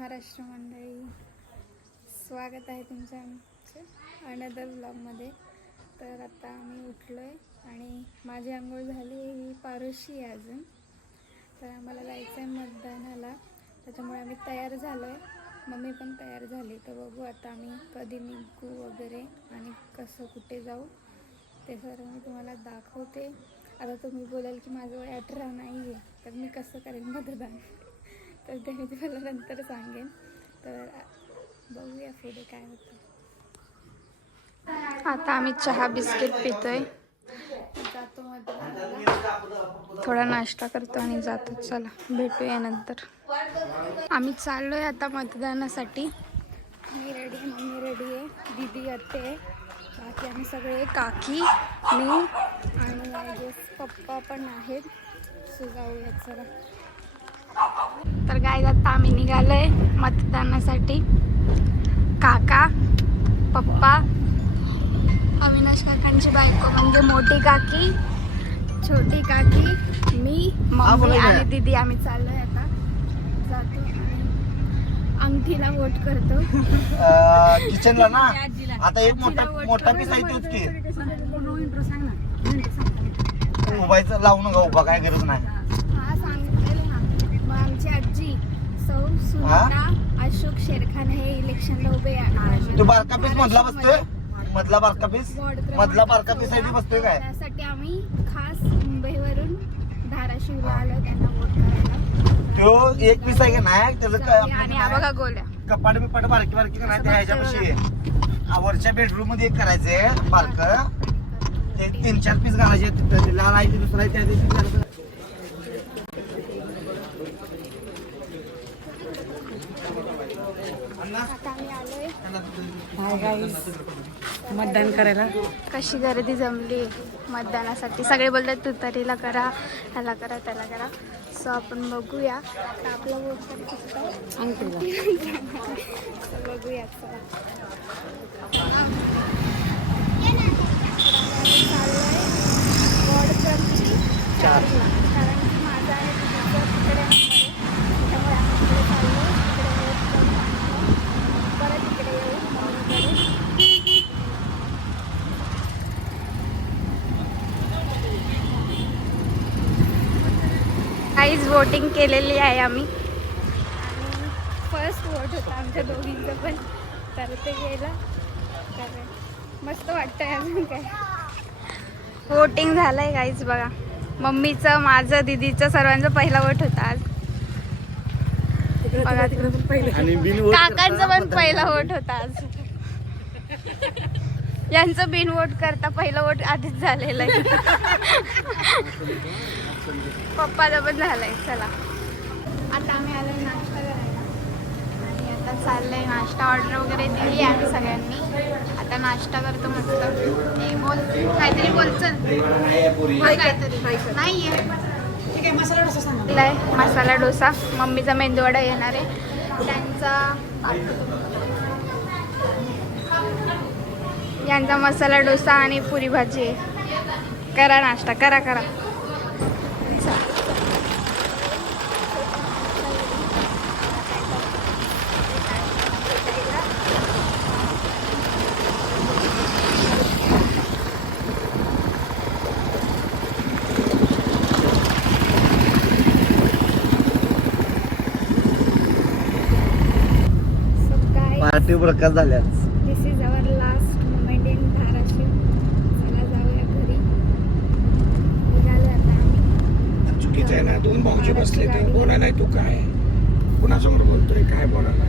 महाराष्ट्र मंडळी, स्वागत आहे तुमच्या आमच्या अनदर ब्लॉगमध्ये. तर आता आम्ही उठलो आहे आणि माझी आंघोळ झाली. ही पारोशी आहे अजून. तर आम्हाला जायचं आहे मतदानाला, त्याच्यामुळे आम्ही तयार झालो आहे. मम्मी पण तयार झाली. तर बघू आता आम्ही कधी निघू वगैरे आणि कसं कुठे जाऊ ते सर्व मी तुम्हाला दाखवते. आता तुम्ही बोलाल की माझं वय 18 नाही आहे, तर मी कसं करेन मतदान, तर ते मी तुम्हाला नंतर सांगेन. तर बघूया पुढे काय होतं. आता आम्ही चहा बिस्किट पितोय, जातो मतदानाला. थोडा नाश्ता करतो आणि जातो. चला भेटूया नंतर. आम्ही चाललोय आता मतदानासाठी. मी रेडी आहे, मम्मी रेडी आहे, दीदी येते, बाकी आम्ही सगळे, काकी, मी आणि आय गेस पप्पा पण आहेत. सो जाऊया चला. तर गाईज आता आम्ही निघालोय मतदानासाठी. काका, पप्पा, अविनाश काकांची बायको म्हणजे मोठी काकी, छोटी काकी, मी, मम्मी आणि दीदी. आम्ही चाललोय आता, जातो आणि अंगठीला वोट करतो. किचनला ना आता एक मोठा पीस आहे तोच की उभायचं लावू नका, उभा काय गरज नाही. हा सांगितलेलं ना. मग आमची आजी सौ सुनीता अशोक शेरखान हे इलेक्शनला उभे आहे. तो बारका पीस मधला बसतोय, मधला बारका पीस आहे बसतोय काय. त्यासाठी आम्ही खास मुंबईवरून धाराशिवला आलो त्यांना वोट करायला. तो एक पीस आहे का नाही त्याचं. आणि हा बघा गोल्या, कपाट बिपाट बारकी बारकी का नाही, ह्याच्यापाशी वरच्या बेडरूम मध्ये एक करायचंय बारक. ते 3-4 पीस घालायचे, लाल आहे दुसरा आहे त्या दिवशी. मतदान करायला कशी गर्दी जमली मतदानासाठी. सगळे बोलतात तुतारीला करा, ह्याला करा, त्याला करा. सो आपण बघूया आपला वोट बघूया. कारण माझा आहे तिकडे त्यामुळे आम्ही तिकडे चाललो. परत इकडे येऊ. काहीच वोटिंग केलेली आहे आम्ही आणि फर्स्ट वोट होता आमच्या दोघींचं पण. तर ते गेलं. तर मस्त वाटतंय. अजून काय वोटिंग झालंय काहीच बघा. मम्मीचं, माझं, दीदीचं, सर्वांचं पहिला वोट होता आज. बघा काकांचं पण पहिला वोट होता आज. यांचं बिन वोट करता पहिलं वोट आधीच झालेलं आहे. पप्पाचा पण झालाय. चला आता आम्ही आलो नाश्ता करायला आणि आता चाललंय नाश्ता. ऑर्डर वगैरे दिली आहे सगळ्यांनी. आता नाश्ता करतो मस्त. ते बोल काहीतरी बोलचं नाही आहे. ठीक आहे, मसाला डोसा सांगा. मसाला डोसा. मम्मीचा मेंदूवडा येणार आहे त्यांचा. यांचा मसाला डोसा आणि पुरी भाजी आहे. करा नाश्ता, करा करा. पार्टी प्रकाश झाल्या. This is our last moment in Dharashiv. चला जाऊया घरी. निघालो आता आम्ही. चुकीचं आहे ना, 2 भाऊजी बसले तर बोलायला तू काय कुणासमोर बोलतोय, काय बोलायला.